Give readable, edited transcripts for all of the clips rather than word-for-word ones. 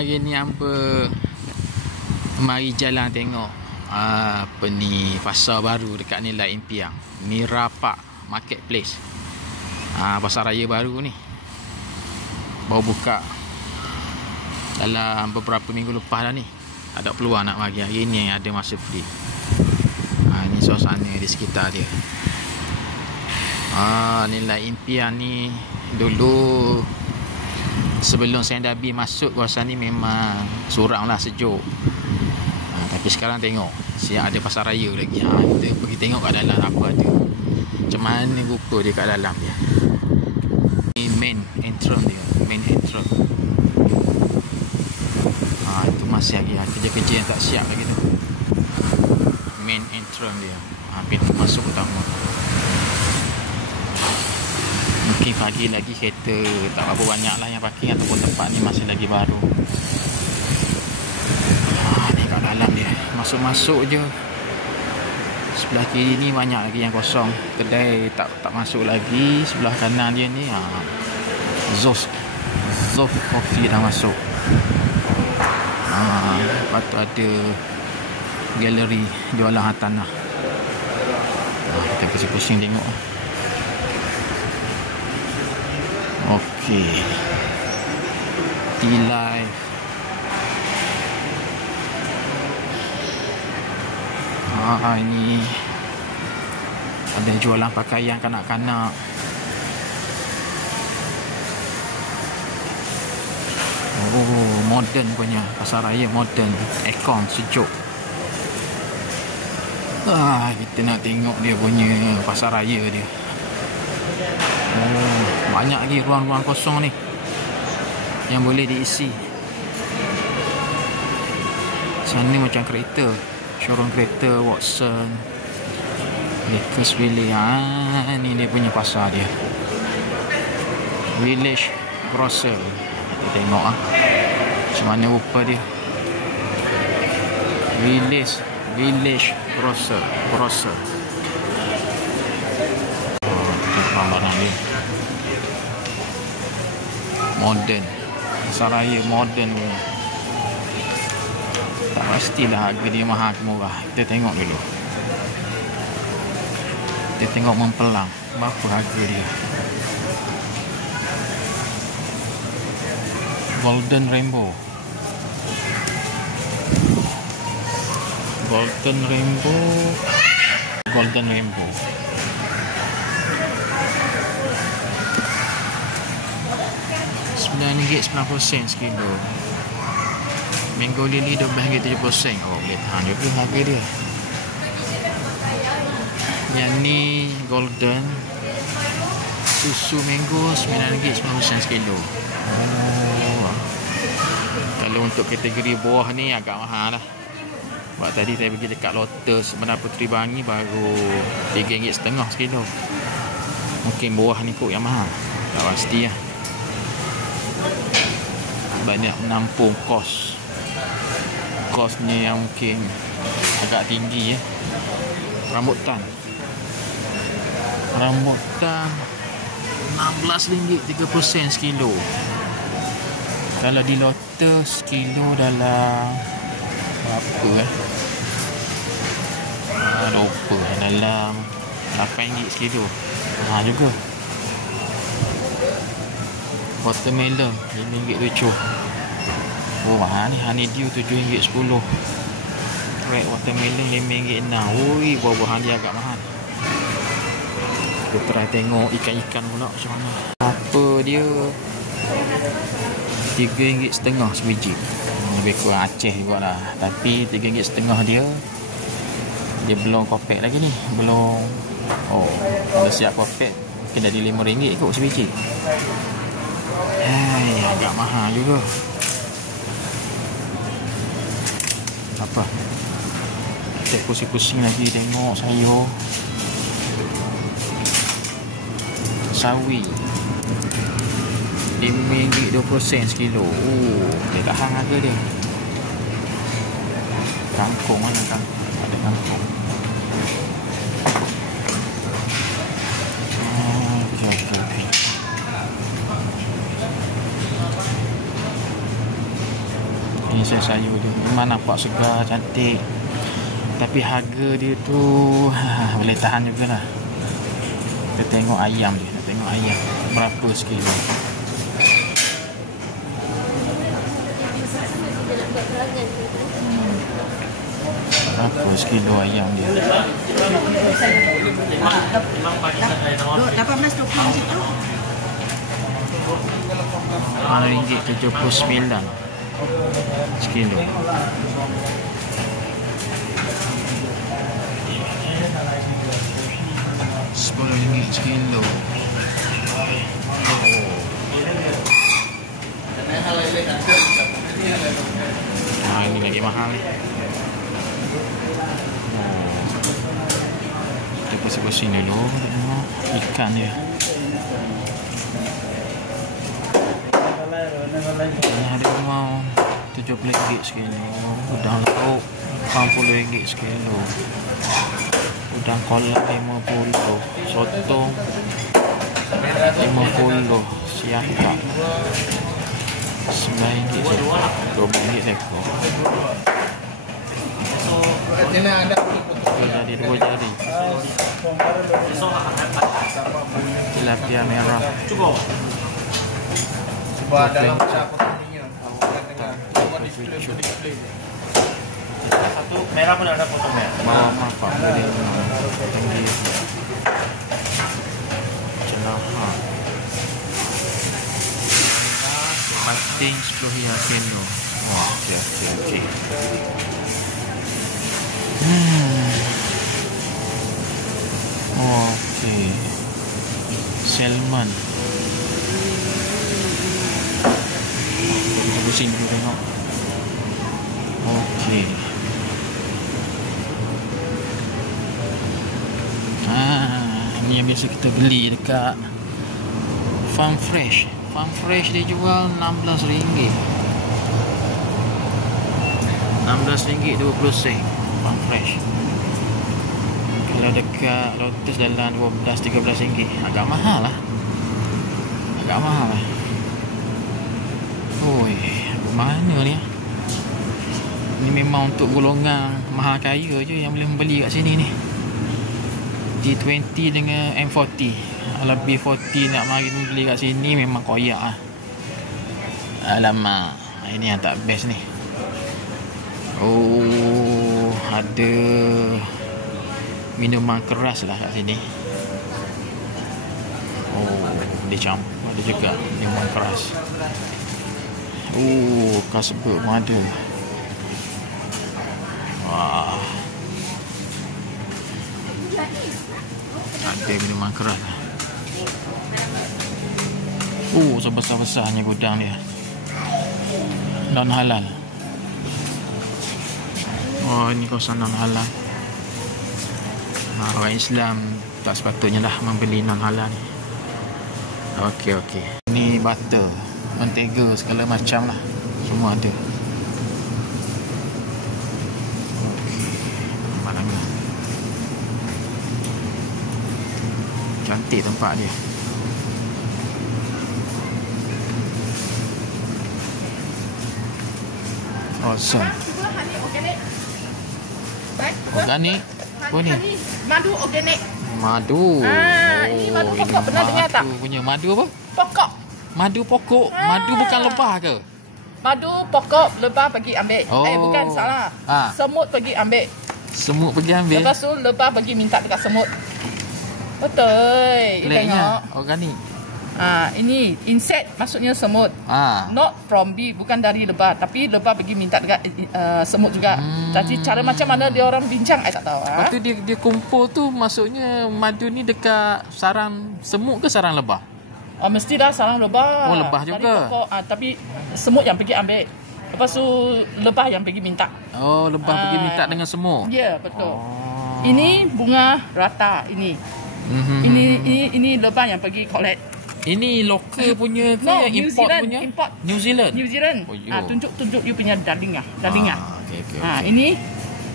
Hari ni hangpa mari jalan tengok apa ni pasar baru dekat Nilai Impiang, Mirapak Marketplace. Pasar raya baru ni baru buka dalam beberapa minggu lepas dah ni. Ada peluang nak mari hari ni, ada masa free. Ni suasana di sekitar dia. Nilai Impiang ni dulu sebelum saya Dabi masuk kawasan ni memang suram lah, sejuk. Tapi sekarang tengok siap ada pasar raya lagi. Kita pergi tengok kat dalam apa ada, macam mana rupa dia kat dalam dia. Ni main entrance dia, main entrance. Itu masih lagi kerja-kerja yang tak siap lagi tu. Main entrance dia, pintu masuk utama. Mungkin pagi lagi kereta tak berapa banyak lah yang parking, ataupun tempat ni masih lagi baru. Ni kat dalam dia, masuk-masuk je. Sebelah kiri ni banyak lagi yang kosong, kedai tak masuk lagi. Sebelah kanan dia ni Zof Coffee dah masuk. Lepas tu ada galeri jualan hartanah. Kita pusing-pusing tengok. Okey, T-Life. Ini ada jualan pakaian kanak-kanak. Moden punya, pasar raya moden, aircon sejuk. Kita nak tengok dia punya pasar raya dia. Banyak lagi ruang-ruang kosong ni yang boleh diisi. Sana macam kereta, showroom kereta Watson, Lakers Village. Ni dia punya pasar dia, Village Grocer. Kita tengok macam mana rupa dia. Village Grocer. Barang dia moden, pasar raya moden punya. Tak pastilah harga dia mahal ke murah. Kita tengok dulu, kita tengok mempelang berapa harga dia. Golden Rainbow 9 ringgit 90 sen sekilo. Mango Lily 12 ringgit 70 sen. Boleh tahan juga harga dia. Yang ni golden susu mango 9 ringgit 90 sen sekilo. Kalau untuk kategori buah ni agak mahal lah. Sebab tadi saya pergi dekat Lotus Bandar Puteri Bangi baru 3 ringgit setengah sekilo. Mungkin buah ni kot yang mahal, tak pasti lah. Banyak menampung kosnya yang mungkin agak tinggi ya. Rambutan 16 ringgit 30 sen sekilo. Kalau di Lotus kilo dalam berapa lupa, dalam 8 ringgit sekilo. Juga watermelon 5 ringgit 7. Mahal ni. Honeydew 7 ringgit 10. Red watermelon 5 ringgit 6. Buah-buahan dia agak mahal. Kita try tengok ikan-ikan pula macam mana. Apa dia 3 ringgit setengah sebiji. Lebih kurang Aceh juga lah. Tapi 3 ringgit setengah dia belum kopek lagi ni. Belum. Kalau siap kopek mungkin jadi 5 ringgit kot sebiji. Agak mahal juga. Apa? Cek pusing-pusing lagi tengok sayur. Sawi 5 ringgit 20 sen sekilo. Dia tahan harga dia. Kangkung mana kangkung? Ada kangkung. Ini sayur dia memang nampak segar, cantik. Tapi harga dia tu boleh tahan jugalah. Kita tengok ayam dia. Kita tengok ayam berapa sekilo. Berapa sekilo ayam dia? Dapat mas 20 situ. RM79 sekilo. RM10 sekilo. Ini lagi mahal ni. Kita pusing-pusing dulu. Tengok ikan dia. Ini ada mau RM70 sekilo. Udang lauk RM80 sekilo. Udang kolak RM50. Sotong RM50. Siapa RM9 sekor. RM12 sekor. Jadi 2 jari. Tilapia merah. Cuba dalam potongnya. Satu merah pun ada potong merah. Maaf, boleh tinggi. Cenaha. Pating 10 kilo. Wah, okey. Okey. Salmon. Kita pusing dulu tengok. Okey. Ni yang biasa kita beli dekat Farm Fresh. Farm Fresh dia jual RM16. RM16.20 Farm Fresh. Kalau dekat Lotus dalam RM12-13. Agak mahal lah. Oi, mana ni? Ni memang untuk golongan mahal kaya je yang boleh membeli kat sini ni. G20 dengan M40. Kalau B40 nak mari beli kat sini memang koyak lah. Alamak, ini yang tak best ni. Oh, ada minuman keras lah kat sini. Oh, dia campur ada juga minuman keras. Oh, kasbuk pun ada. Wah, ada minuman keras. Sebesar-besarnya gudang dia. Non halal. Oh, ini kawasan non halal. Orang Islam tak sepatutnya lah membeli non halal ni. Okey. Ini butter, mentega, segala macam lah. Semua ada. Mana ni? Cantik tempat dia. Awesome. Organik. Apa ni? Madu organik. Madu. Ini madu pokok. Pernah dengar tak? Punya madu apa? Pokok. Madu pokok. Madu bukan lebah ke? Madu pokok, lebah pergi ambil. Oh. Bukan, salah. Semut pergi ambil. Semut pergi ambil. Lepas tu lebah pergi minta dekat semut. Betul. Peliknya. Tengok. Organik. Ini insect, maksudnya semut. Not from bee, bukan dari lebah, tapi lebah pergi minta dekat semut juga. Jadi cara macam mana dia orang bincang, saya tak tahu. Lepas tu dia kumpul tu, maksudnya madu ni dekat sarang semut ke sarang lebah? Mesti dah sarang lebah. Oh, lebah juga. Pokok, tapi semut yang pergi ambil. Lepas tu lebah yang pergi minta. Oh, lebah pergi minta dengan semut. Ya, betul. Ini bunga rata ini. Ini lebah yang pergi collect. Ini lokal punya ke No, yang New import Zealand, punya? import. New Zealand. Oh, tunjuk you punya darling. Okay.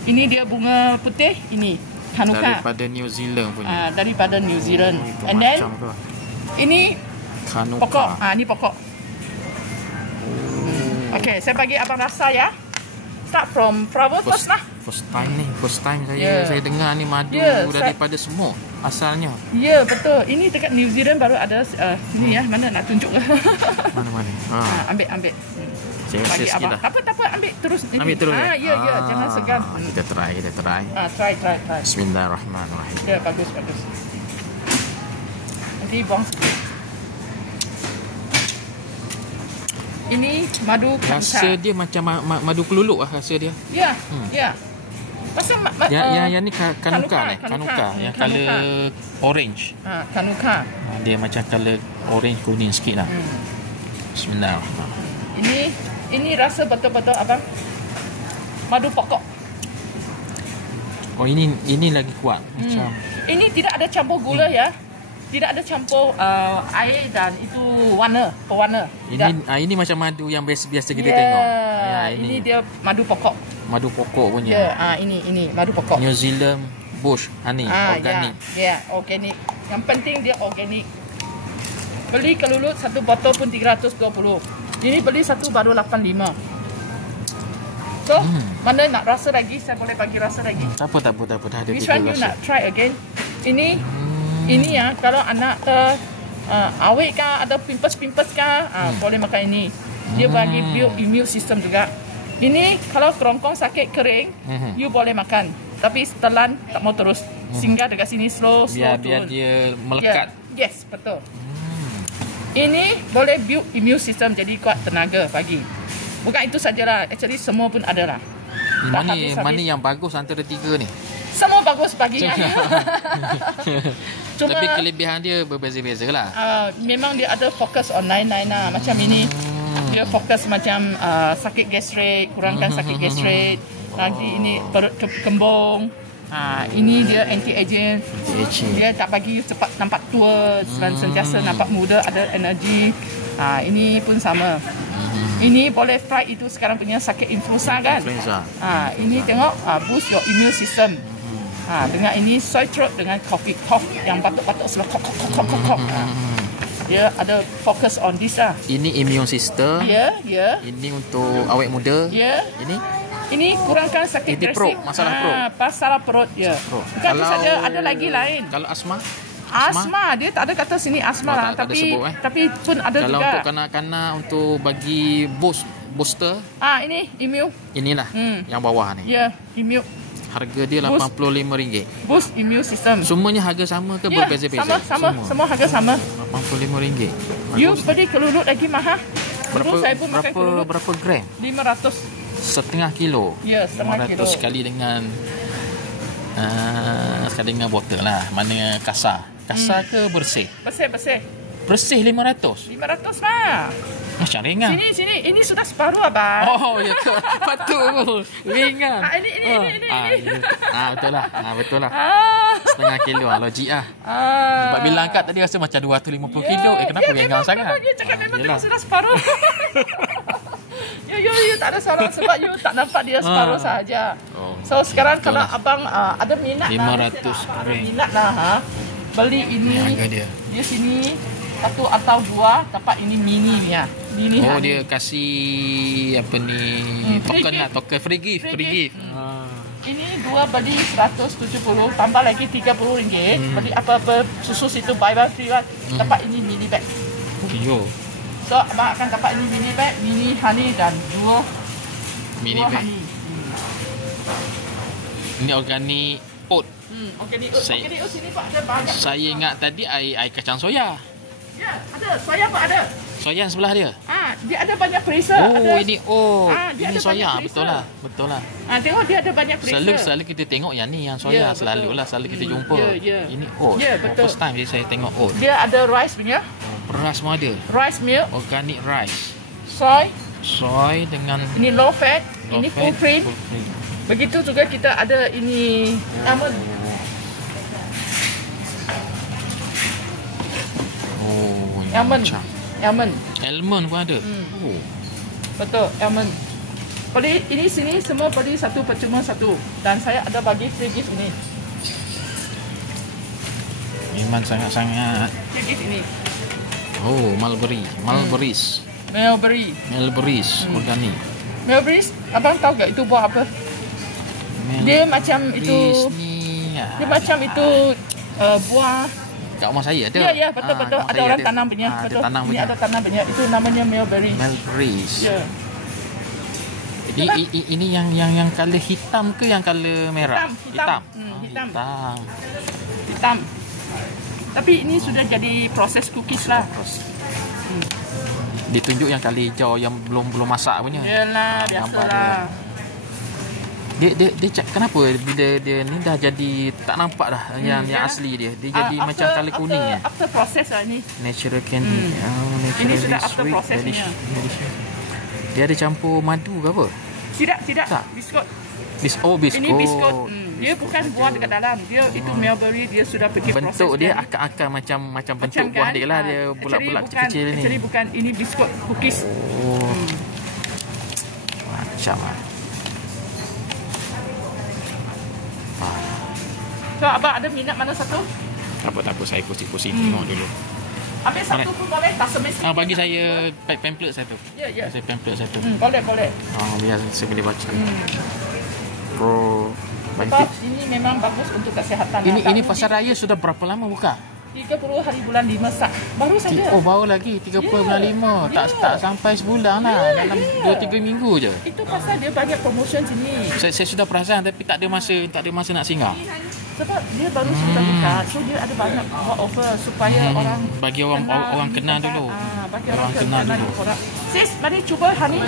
Ini dia bunga putih, ini Hanukkah. Daripada New Zealand punya. Daripada New Zealand. Itu And then ini Hanukkah. pokok. Ini pokok. Okay, saya bagi abang rasa ya. Start from flower first lah. First time saya dengar ni madu daripada semut asalnya. Ya, betul. Ini dekat New Zealand baru ada sini ya. Mana nak tunjuk ke? Mana. Ambil. Saya bagi sikit lah. Tak apa, ambil terus. Ambil terus. Ya, jangan segan. Kita try. Try. Bismillahirrahmanirrahim. Ya, bagus. Nanti buang sikit. Ini madu kanuka. Rasa dia macam madu keluluk lah rasa dia. Ya. Pasal yang ni kanuka. Yang color orange. Kanuka. Dia macam color orange kuning sikit lah. Bismillahirrahmanirrahim. Ini rasa betul-betul abang madu pokok. Oh, ini lagi kuat macam. Ini tidak ada campur gula ya. Tidak ada campur air dan itu pewarna. Ini macam madu yang biasa kita tengok. Ya, ini dia madu pokok. Madu pokok punya. Ya, ini madu pokok. New Zealand bush honey, organik. Ya, organik. Yang penting dia organik. Beli kelulut satu botol pun 320. Ini beli satu baru 85. So, mana nak rasa lagi, saya boleh bagi rasa lagi. Tak apa. Dah ada. Which one you nak try again? Ini ya, kalau anak awet kah, ada pimples kah, boleh makan ini. Dia bagi build immune system juga. Ini kalau kerongkong sakit kering, you boleh makan. Tapi telan tak mau terus. Singgah dekat sini slow biar turun. Dia melekat. Yes, betul. Ini boleh build immune system jadi kuat tenaga pagi. Bukan itu sajalah, actually semua pun ada lah. Mana yang bagus antara tiga ni? Semua bagus baginya. Cuma, tapi kelebihan dia berbeza-beza lah. Memang dia ada fokus on lain-lain lah. Macam ini, dia fokus macam sakit gastrik, kurangkan sakit gastrik. Nanti ini perut kembung. Ini dia anti-aging. Dia tak bagi cepat nampak tua dan sentiasa nampak muda, ada energi. Ini pun sama. Ini boleh fight itu sekarang punya sakit influenza kan. Ini tengok boost your immune system. Dengan ini soy throat dengan cough yang batuk-batuk sebab cough. Dia ada fokus on this lah. Ini immune system. Ya. Ini untuk awet muda. Ya. Ini kurangkan sakit perut, masalah perut. Masalah perut ya. Bukan itu saja, ada lagi lain. Kalau asma? Asma dia tak ada kata sini asma lah, tapi pun ada kalau juga. Kalau untuk kanak-kanak untuk bagi booster. Ini immune. Inilah yang bawah ni. Ya, immune. Harga dia RM85. Boost immune system. Semuanya harga sama ke berbeza-beza? Semua harga sama. RM85. You beli kelulut lagi mahal. Berapa gram? 500. Setengah kilo. Ya, setengah kilo. 500 sekali dengan botol lah. Mana kasar ke bersih? Bersih 500 lah. Macam ringan. Sini. Ini sudah separuh abang. Oh, ya ke? Patut. Ringan. Ini. Betul lah. Setengah kilo lah. Logik lah. Sebab bila angkat tadi rasa macam 250 kilo. Kenapa ringan sangat? Ya, cakap memang sudah separuh. You tak ada salah sebab you tak nampak dia separuh sahaja. So sekarang kalau abang ada minat 500 lah, beli ini. Dia sini satu atau dua dapat ini mini punya. Dia kasih apa ni token free gift. Ini dua beli 170 tambah lagi RM30. Beli apa-apa susu situ buy free one. Dapat ini mini bag. So abang akan dapat ini mini bag, mini honey dan dua mini bag. Ini organic oat. Organic oat sini Pak ada banyak. Saya ingat tadi air kacang soya. Ya, ada. Soya pun ada. Soya yang sebelah dia. Dia ada banyak perisa. Ini oat. Ini soya, betul lah. Tengok dia ada banyak perisa. Selalu kita tengok yang ni yang soya, selalu kita jumpa. Ini oat. Ya, betul. First time saya tengok oat. Dia ada rice punya. Beras semua ada. Rice milk. Organic rice. Soy dengan ini low fat, ini full cream. Begitu juga kita ada ini almond. Almond pun ada. Betul, almond. Beli ini sini semua beli satu percuma satu. Dan saya ada bagi free gift ini. Memang sangat-sangat. Free gift ini. Mulberries. Mulberry. Mulberries organic. Mulberries, abang tahu tak itu buah apa? Dia macam itu. Ni, Dia macam itu buah. kat rumah saya ada. Ya, betul. Ada orang tanam punya. Betul. Ada tanam Ini punya. ada tanam punya. Itu namanya mulberry. Mulberries. Ya. Ini yang color hitam ke yang color merah? Hitam. Hitam. Tapi ini sudah jadi proses cookies lah. Ditunjuk yang color hijau yang belum masak punya. Yalah, biasalah. Dia kenapa bila dia ni dah jadi tak nampak dah yang asli dia. Dia jadi macam color kuning ya. After process lah ni. Natural candy. Ini sudah after processnya. Dia ada campur madu ke apa? Tidak. Tak. Biskut. Biskut. Ini biskut. Dia bukan buah dekat dalam. Dia itu mulberry, dia sudah pergi proses. Bentuk dia akar-akar macam bentuk buah dia lah. Dia bulat-bulat kecil-kecil ni. Actually bukan, ini biskut cookies. Macam lah. So abang ada minat mana satu? Tak apa, saya pusing-pusing tengok dulu. Ambil satu pun boleh, tak semestinya. Bagi saya pamphlet satu. Ya. Saya pamphlet satu. Boleh. Biar saya boleh baca. Sebab ini memang bagus untuk kesihatan. Ini pasar raya sudah berapa lama buka? 30 hari bulan 5 baru saja. Baru lagi 30 bulan 5. Tak sampai sebulan lah. Dalam 2-3 minggu je. Itu pasal dia banyak promotion sini. Saya sudah perasan tapi tak ada masa nak singgah. Sebab dia baru sudah buka. So dia ada banyak offer supaya orang bagi orang kenal dulu. Bagi orang kenal dulu. Sis, mari cuba honey.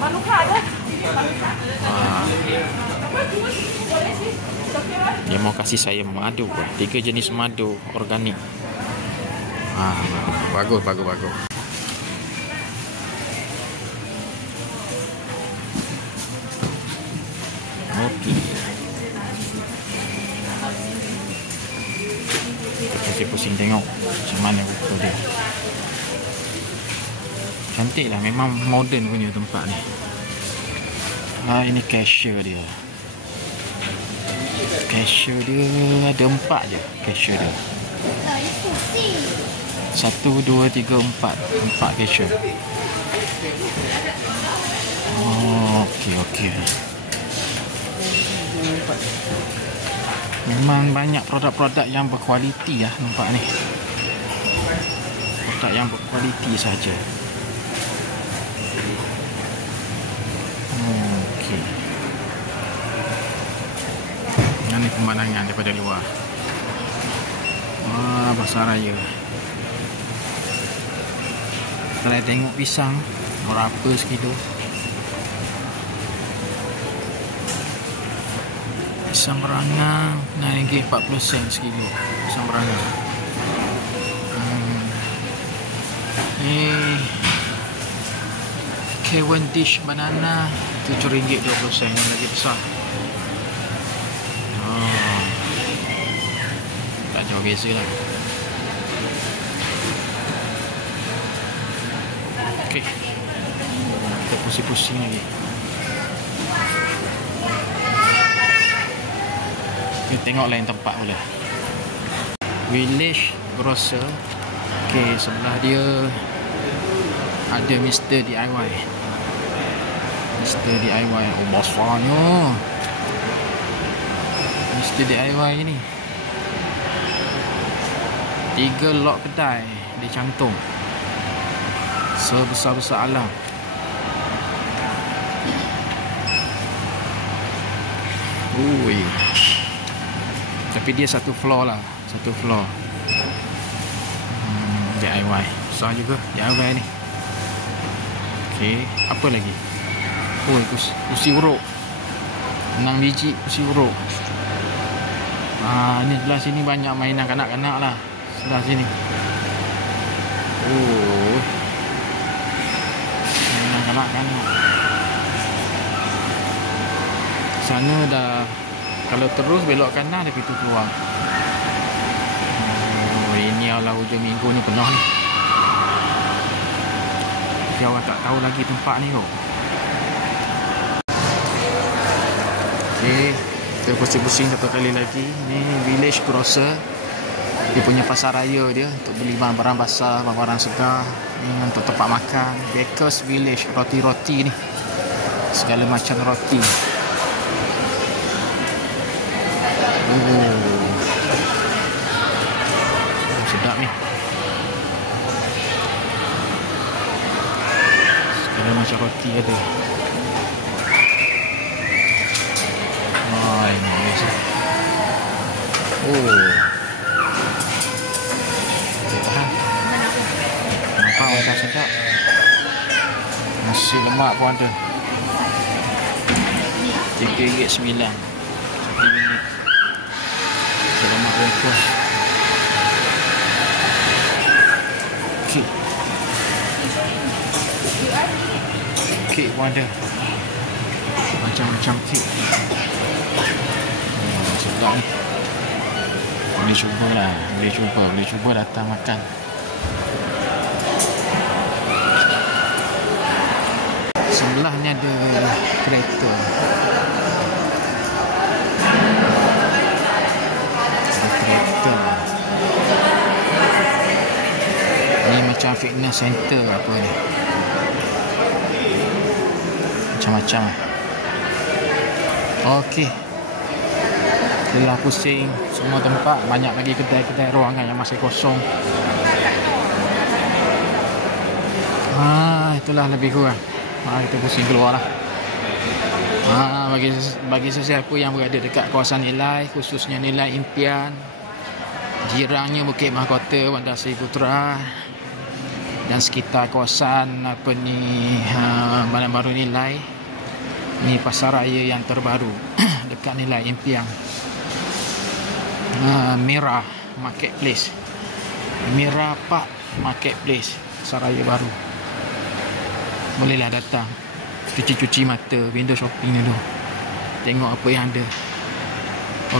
Manuka ada? Dia mau kasih saya madu. 3 jenis madu organik. Bagus. Okey. Kita pusing tengok macam mana buku dia. Cantik lah, memang moden punya tempat ni. Ini cashier dia. Cashier dia ada 4 je cashier dia. 1, 2, 3, 4 cashier. Okey. Memang banyak produk-produk yang berkualiti lah nampak ni. Produk yang berkualiti saja. Okey. Ini pemandangan daripada luar. Pasar raya. Kalau tengok pisang berapa sekilo? Pisang berangang RM9.40 sekilo. Pisang berangang. Cavendish banana RM7.20 yang lagi besar. Tak jauh beza lah. Okey. Kita pusing-pusing lagi. Kita tengok lain tempat pula. Village Grocer. Okey, sebelah dia ada Mr. DIY. Mr. DIY. Besarnya. Mr. DIY ni 3 lot kedai dia cantum. Sebesar-besar alam. Ui. Tapi dia satu floor lah. Satu floor. DIY. Besar juga DIY ni. Okey. Apa lagi? Kursi urut. 6 biji kursi urut. Ni sebelah sini banyak mainan kanak-kanak lah. Sebelah sini. Mainan kanak-kanak. Sana dah. Kalau terus belok kanan ada pintu keluar. Ini adalah hujung minggu ni penuh ni. Tapi awak tak tahu lagi tempat ni kok. Okey, kita pusing-pusing satu kali lagi. Ni Village Grocer. Dia punya pasar raya dia untuk beli barang-barang basah, barang-barang segar. Ini untuk tempat makan. Bakers Village, roti-roti ni. Segala macam roti. Sedap ni. Segala macam roti ada. Ini biasa. Tahan. Nampak macam sedap. Nasi lemak pun ada. RM3.9 1 minit. Nasi lemak bungkus. Kek pun ada. Macam-macam kek. Sedap ni. Boleh cuba datang makan. Sebelah ni ada kereta. Ni macam fitness center apa ni. Macam-macam. Okey. Itulah pusing semua tempat. Banyak lagi kedai-kedai ruangan yang masih kosong. Itulah lebih kurang. Kita pusing keluar lah. Bagi sesiapa yang berada dekat kawasan Nilai, khususnya Nilai Impian, jirangnya Bukit Mahkota, Bandar Seri Putra dan sekitar kawasan Bandar Baru Nilai. Ni pasar raya yang terbaru dekat Nilai Impian. Mira Marketplace, Mira Park Marketplace, pasar raya baru. Bolehlah datang, cuci-cuci mata, window shopping dulu, tengok apa yang ada.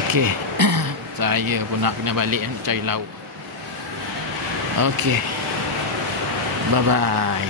Okey. Saya pun nak kena balik nak cari lauk. Okey, bye bye.